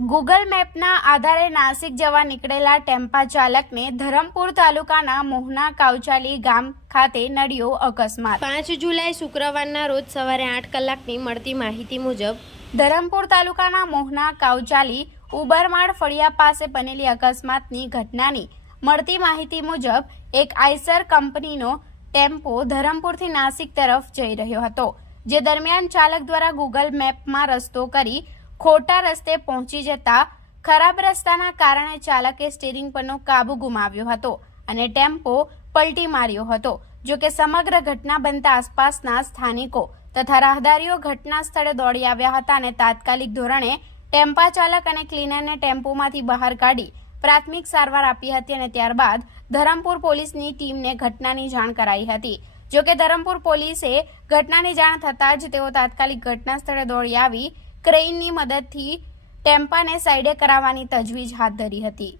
Google મેપના આધારે નાસિક જવા નીકળેલા ટેમ્પા ચાલકને ધરમપુર તાલુકાના મોહના કાવચાલી ગામ ખાતે નડ્યો અકસ્માત। 5 જુલાઈ શુક્રવારના રોજ સવારે 8 કલાકની મળતી માહિતી મુજબ ધરમપુર તાલુકાના મોહના કાવચાલી ઉબરમાળ ફળિયા પાસે બનેલી અકસ્માતની ઘટનાની મળતી માહિતી મુજબ એક આઈસર કંપનીનો ટેમ્પો ધરમપુરથી નાસિક તરફ જઈ રહ્યો હતો, જે દરમિયાન ચાલક દ્વારા ગૂગલ મેપમાં રસ્તો કરી ખોટા રસ્તે પહોંચી જતા ખરાબ રસ્તાના કારણે ચાલકે સ્ટીરિંગ પરનો કાબુ ગુમાવ્યો હતો અને ટેમ્પો પલટી માર્યો હતો। જો કે સમગ્ર ઘટના બનતા આસપાસના સ્થાનિકો તથા રાહદારીઓ ઘટના સ્થળે દોડી આવ્યા હતા અને તાત્કાલિક ધોરણે ટેમ્પા ચાલક અને ક્લીનરને ટેમ્પોમાંથી બહાર કાઢી પ્રાથમિક સારવાર આપી હતી અને ત્યારબાદ ધરમપુર પોલીસની ટીમને ઘટનાની જાણ કરાઈ હતી। જો કે ધરમપુર પોલીસે ઘટનાની જાણ થતાં જ તેઓ તાત્કાલિક ઘટના સ્થળે દોડી આવી ક્રેઇનની મદદથી ટેમ્પાને સાઈડે કરાવવાની તજવીજ હાથ ધરી હતી।